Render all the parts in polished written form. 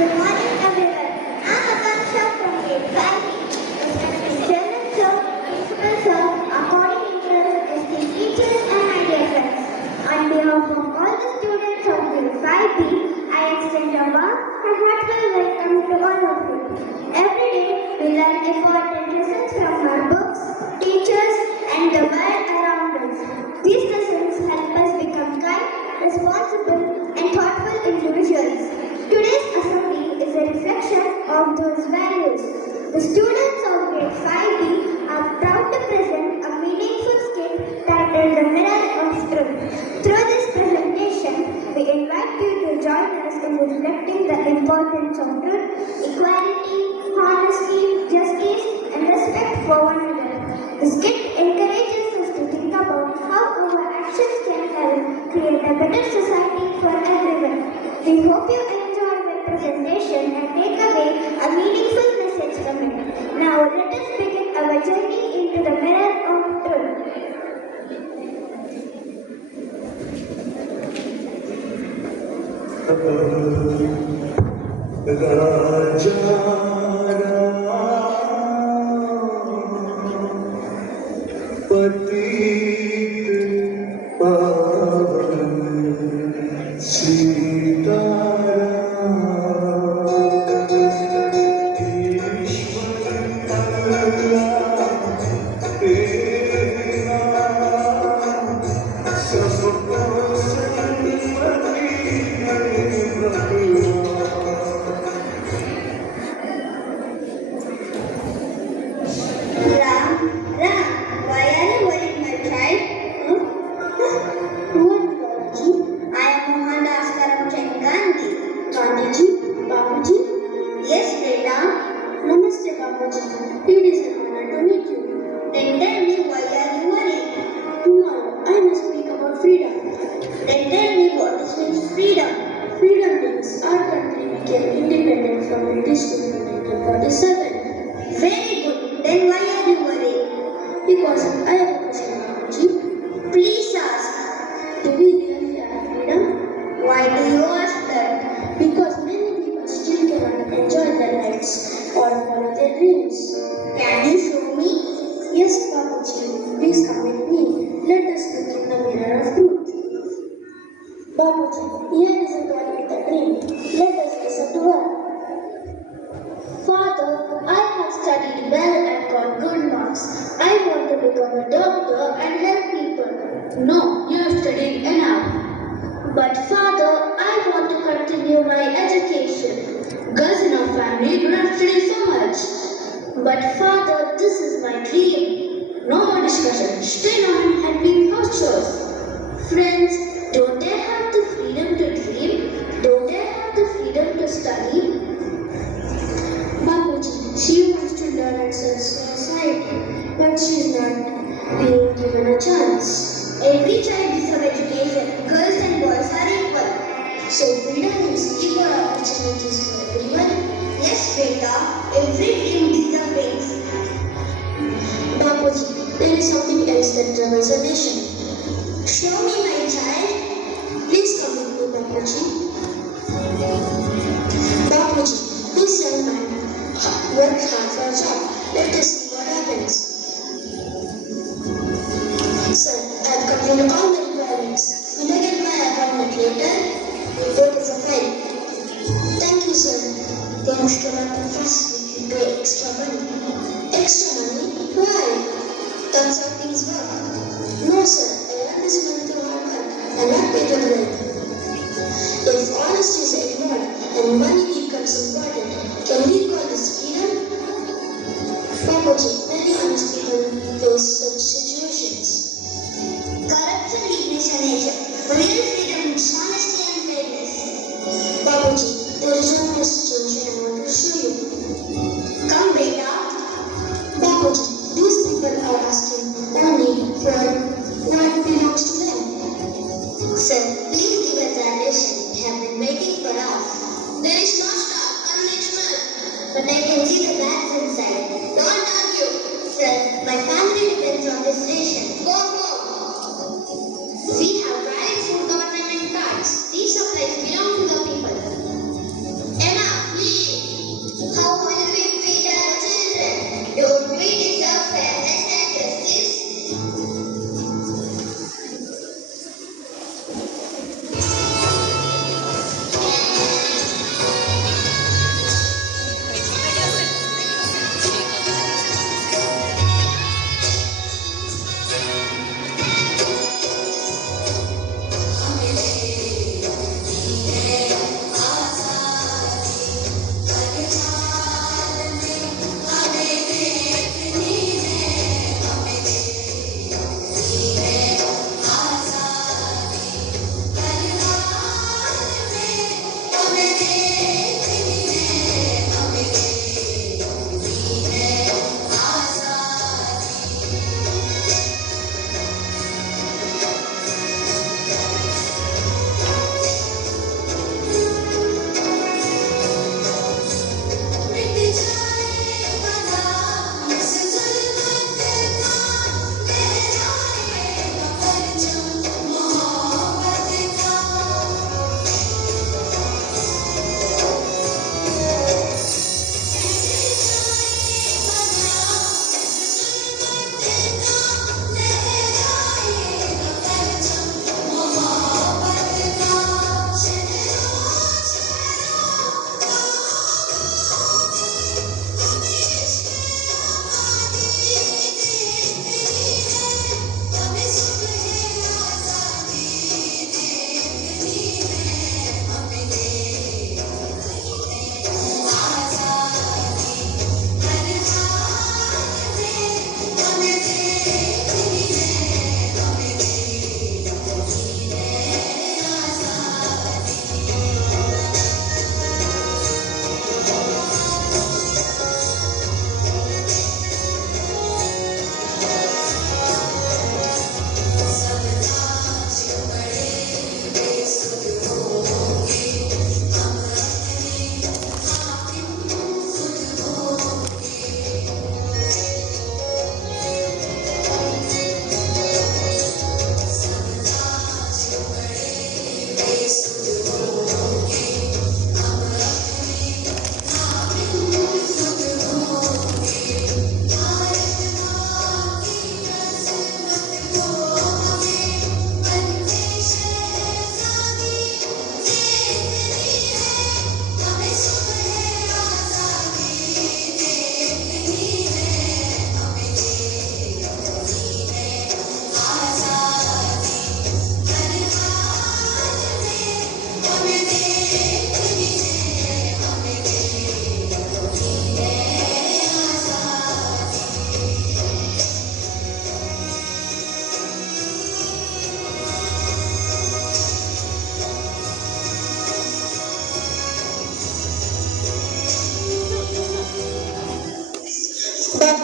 Good morning, everyone. I'm Akansha from grade 5. Respected children, sir, principal, sir, our coordinators, esteemed teachers, and my dear friends. On behalf of all the students of grade 5B, I extend a warm and heartfelt welcome to all of you. Every day, we learn important lessons from our books, teachers, and the world around us. These lessons help us become kind, responsible, and thoughtful individuals. Today's assembly is a reflection of those values. The students of grade 5B are proud to present a meaningful skit titled The Mirror of Truth. Through this presentation, we invite you to join us in reflecting the importance of truth, equality, honesty, justice, and respect for one another. The skit encourages us to think about how our actions can help create a better society for everyone. We hope you enjoy the presentation and take away a meaningful message from it. Now let us begin our journey into the mirror of truth. But Father, I want to continue my education. Girls in our family do not study so much. But Father, this is my dream. No more discussion. Stay on and be cautious. Friends, don't they have the freedom to dream? Don't they have the freedom to study? Babuji, she wants to learn at society, but she's not being given a chance. Every child deserves education. Girls and boys are equal. So freedom means equal opportunities for everyone. Yes, beta. Every dream deserves wings. Babuji, there is something else that troubles a nation. Show me, my child. Please come with me, Babuji. Babuji, this young man worked hard for a job. Let us see what happens. Sir, I have completed all the requirements. Will I get my appointment later? There is a file. Thank you, sir. Things cannot be fast if you pay extra money. Extra money? Why? That's how things work. No, sir. I earned this money through hard work and not paid with rent. If honesty is ignored and money becomes important, can we call this freedom? Babuji, many honest people face such situations. Corruption weakness a nation. Real freedom is honesty and fairness. Babuji, there is one more situation I want to show you. Come, beta. Babuji, these people are asking only for what belongs to them. Sir, please give us our ration. We have been waiting for hours. There is no stop. Come next month. But I can see the bags inside. Don't argue. Sir, my family depends on this ration. Go, go. We have valid food government cards. These supplies belong to the people. Enough.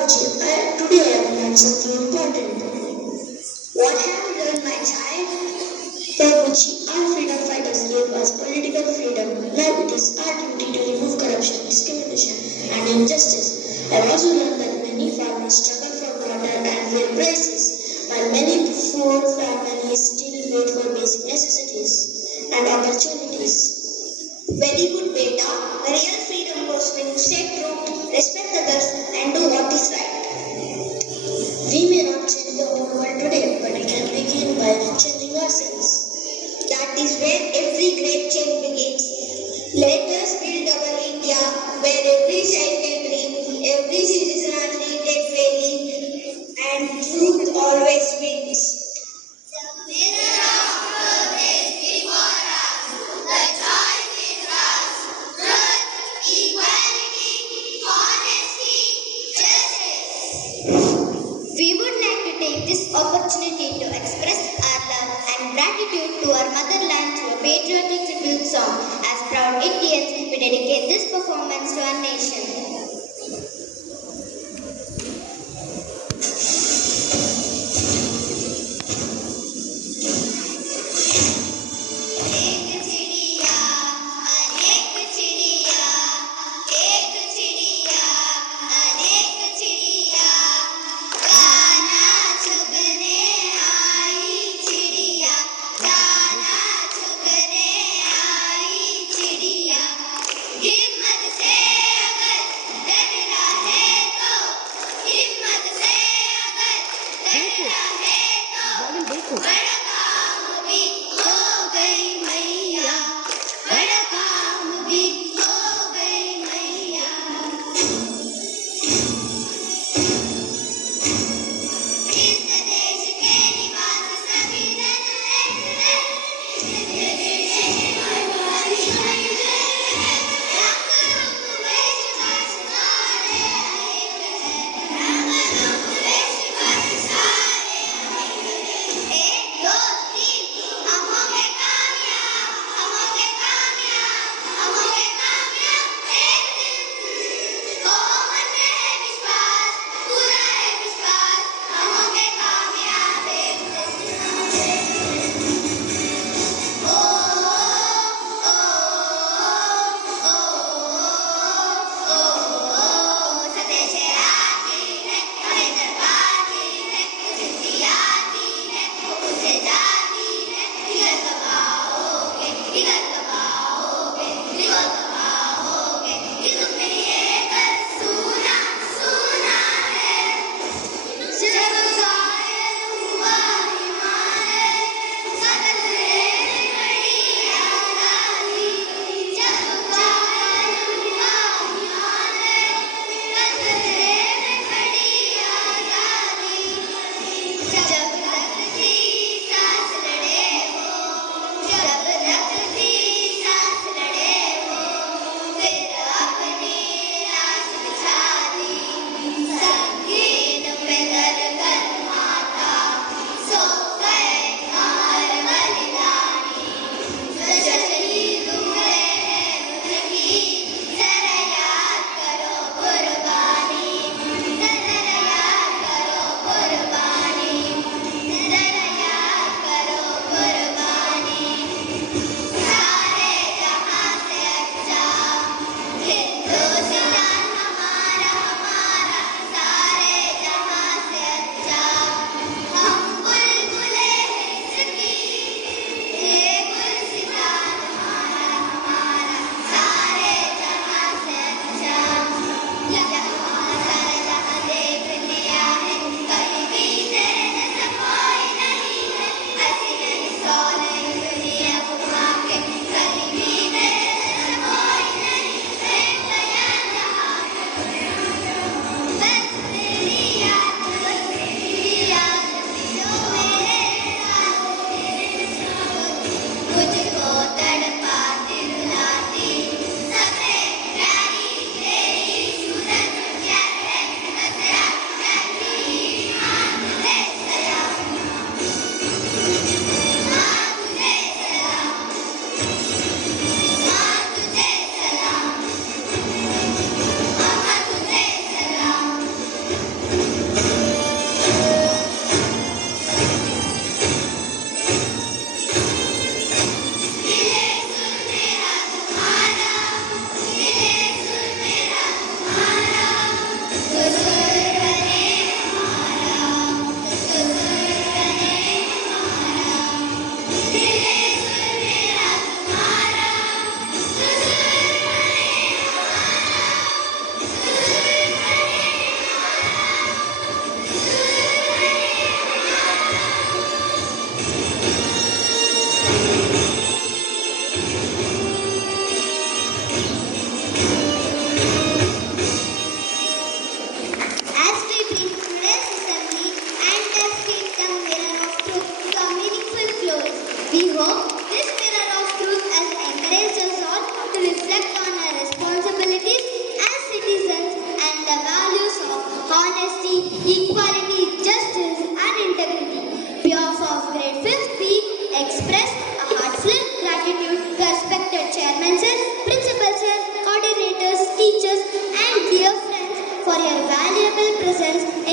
Today I have learned something important. What have you learned, my child? Babuji, our freedom fighters gave us political freedom. Now it is our duty to remove corruption, discrimination, and injustice. I also learned that many farmers struggle for water and fair prices, while many poor families still wait for basic necessities and opportunities. Very good, beta. The real freedom goes when you stay true, respect others, and do what is right. We may not change the whole world today, but we can begin by changing ourselves. That is where every great change begins. Let us build our India where every child can dream, every citizen are treated fairly, and truth always wins. We would like to take this opportunity to express our love and gratitude to our motherland through a patriotic tribute song. As proud Indians, we dedicate this performance to our nation.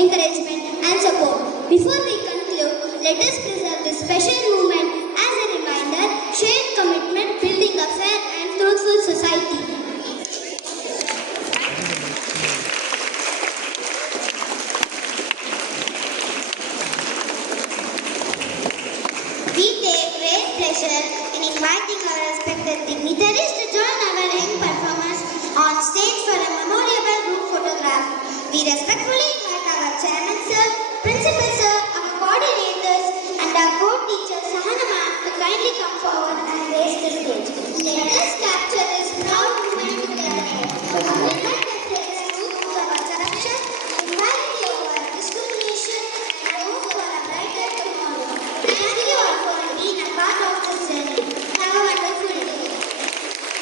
encouragement, and support. Before we conclude, let us preserve this special moment as a reminder, shared commitment, building a fair and truthful society. We take great pleasure in inviting our respected dignitaries to join our young performers on stage for a memorable group photograph. We respectfully